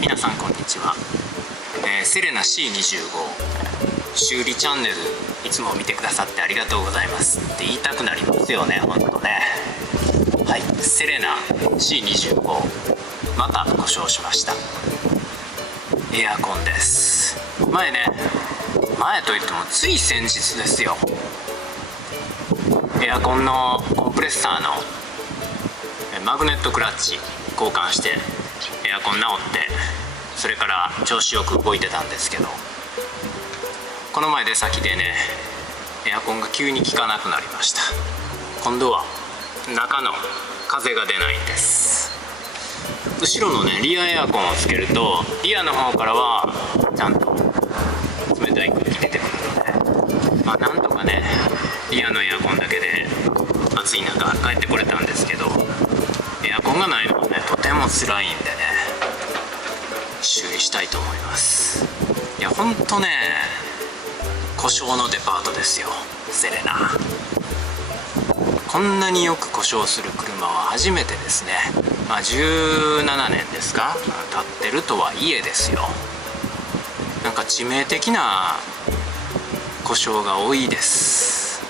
皆さんこんにちは。セレナ C25 修理チャンネルいつも見てくださってありがとうございますって言いたくなりますよね、ほんとね。はい、セレナ C25 また故障しました。エアコンです。前といってもつい先日ですよ。エアコンのコンプレッサーのマグネットクラッチ交換してエアコン直って、それから調子よく動いてたんですけど、この前出先でね、エアコンが急に効かなくなりました。今度は中の風が出ないんです。後ろのねリアエアコンをつけると、リアの方からはちゃんと冷たい空気出てくるので、なんとかねリアのエアコンだけで暑い中帰ってこれたんですけど、エアコンがないのはねとても辛いんでね、修理したいと思います。いやほんとね、故障のデパートですよ、セレナ。こんなによく故障する車は初めてですね。17年ですか、経ってるとはいえですよ。なんか致命的な故障が多いです。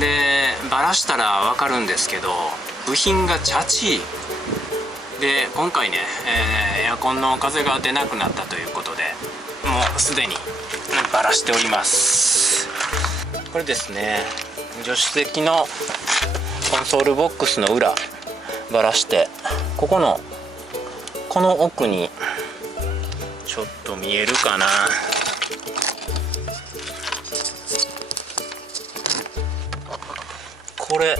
でバラしたら分かるんですけど、部品がチャチで、今回ね、エアコンの風が出なくなったということで、もうすでにバラしております。これですね、助手席のコンソールボックスの裏バラして、この奥にちょっと見えるかな、これ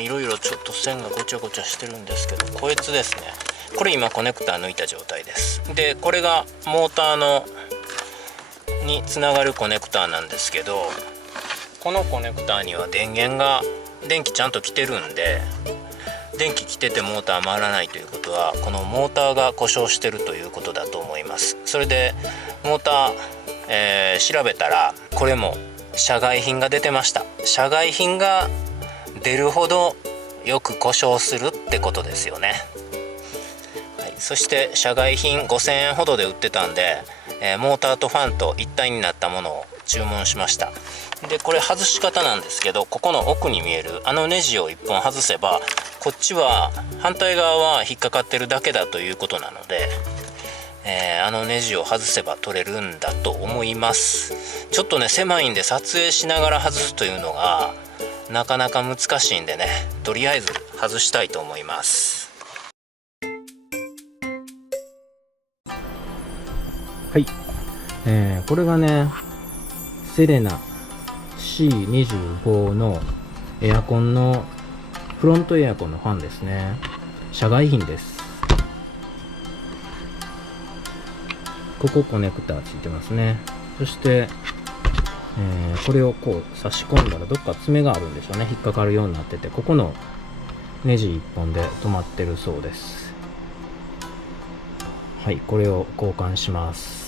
いろいろちょっと線がごちゃごちゃしてるんですけど、こいつですね。これ今コネクタ抜いた状態です。でこれがモーターにつながるコネクターなんですけど、このコネクターには電気ちゃんと来てるんで、電気来ててモーター回らないということは、このモーターが故障してるということだと思います。それでモーター、調べたらこれも社外品が出てました。社外品が出るほどよく故障するってことですよね。はい、そして社外品5000円ほどで売ってたんで、モーターとファンと一体になったものを注文しました。でこれ外し方なんですけど、ここの奥に見えるネジを1本外せば、こっちは反対側は引っかかってるだけだということなので、ネジを外せば取れるんだと思います。ちょっとね狭いんで、撮影しながら外すというのがなかなか難しいんでね、とりあえず外したいと思います。はい、これがねセレナ C25 のエアコンのフロントエアコンのファンですね。社外品です。ここコネクターついてますね。そして、これをこう差し込んだらどっか爪があるんでしょうね。引っかかるようになってて、ここのネジ1本で止まってるそうです。はい、これを交換します。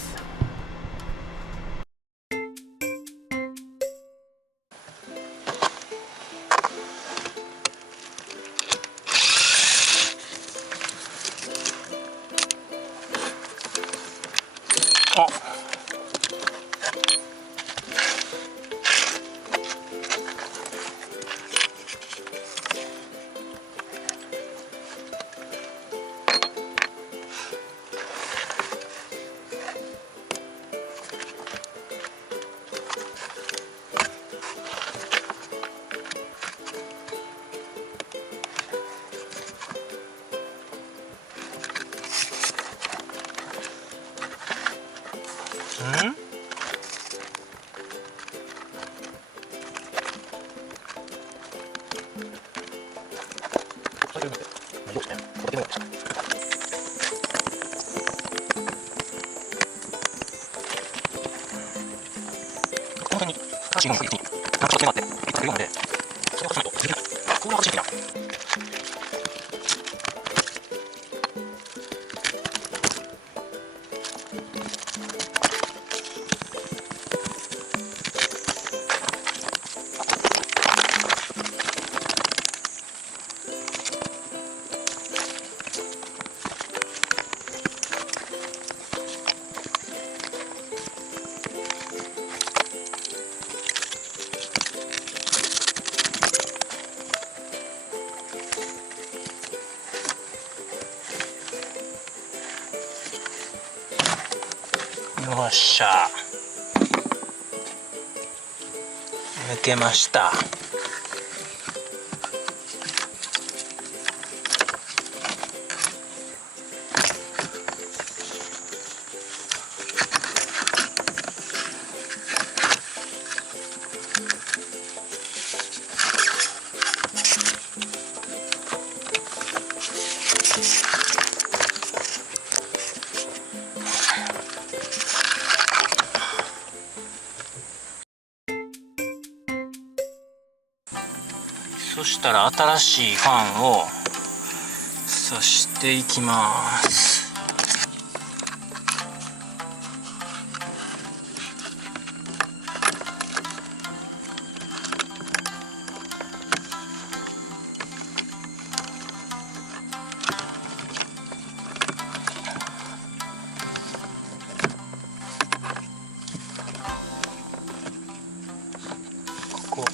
本当に歌詞の時になんかちょっと手間ってくるので、それを外さないとできない。これは欲しいな。よっしゃ、抜けました。そしたら新しいファンを刺していきます。ここ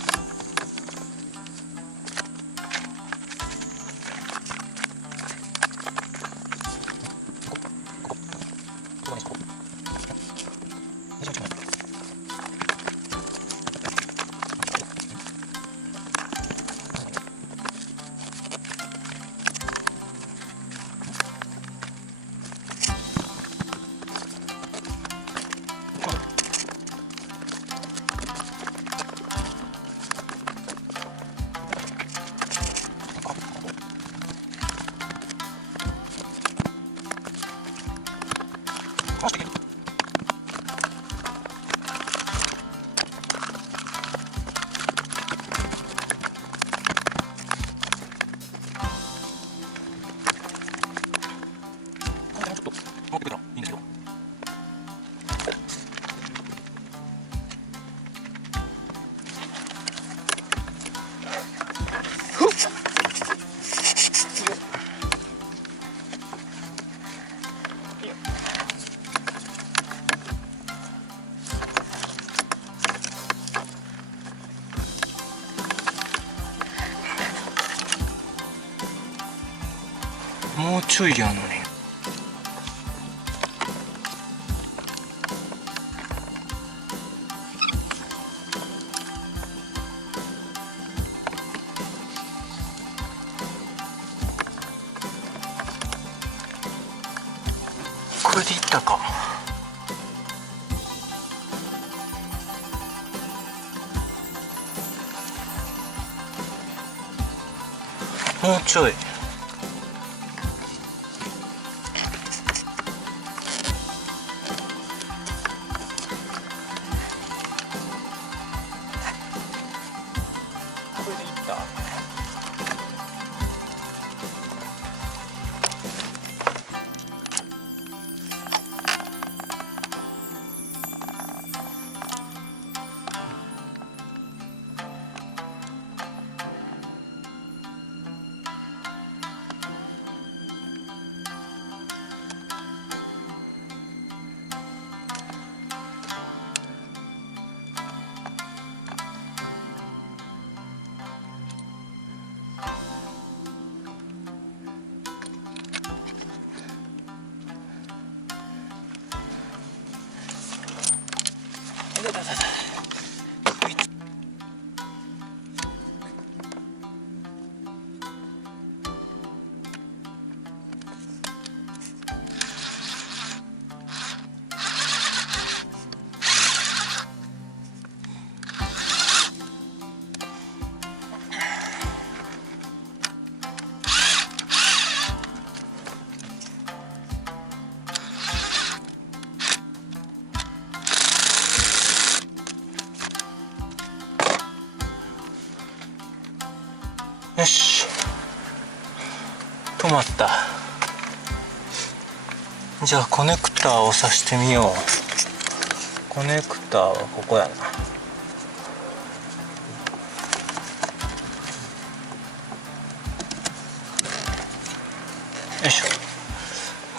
もうちょいやのに。これでいったか。もうちょい。これでいった。よし、止まった。じゃあコネクターを挿してみよう。コネクターはここやな。よいしょ、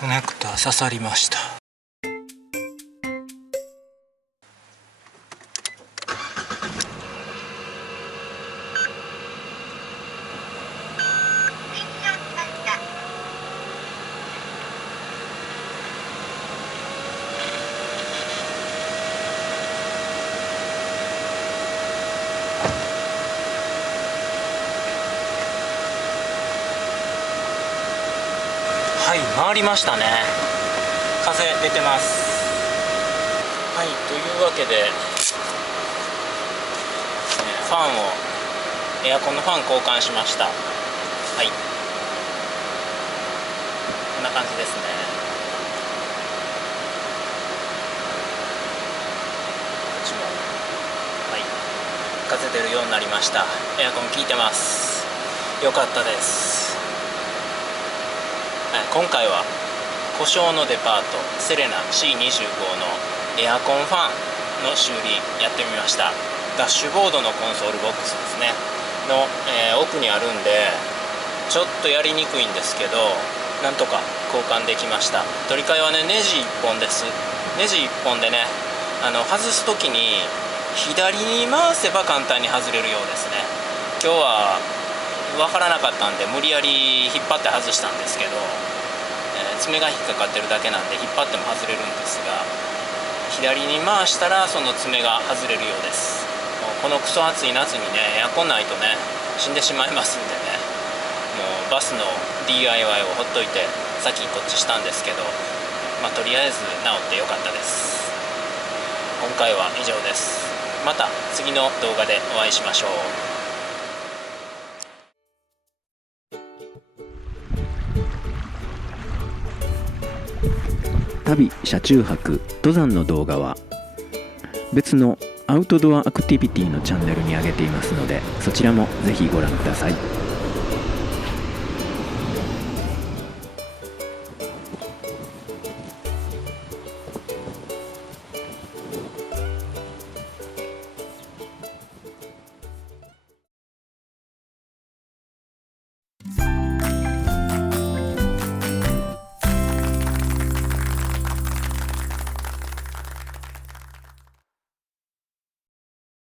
コネクター刺さりました。わりましたね。風出てます。はい、というわけで、ファンをエアコンのファン交換しました。はい、こんな感じですね。こっちも、はい、風出るようになりました。エアコン効いてます。よかったです。はい、今回は故障のデパートセレナ C25 のエアコンファンの修理やってみました。ダッシュボードのコンソールボックスですねの、奥にあるんでちょっとやりにくいんですけど、なんとか交換できました。取り替えはね、ネジ1本です。ネジ1本でね、外す時に左に回せば簡単に外れるようですね。今日は分からなかったんで無理やり引っ張って外したんですけど、爪が引っかかってるだけなんで引っ張っても外れるんですが、左に回したらその爪が外れるようです。もうこのクソ暑い夏にね、エアコンないとね死んでしまいますんでね、もうバスの DIY をほっといて先こっちしたんですけど、とりあえず治ってよかったです。今回は以上です。また次の動画でお会いしましょう。旅車中泊登山の動画は別のアウトドアアクティビティのチャンネルに上げていますので、そちらもぜひご覧ください。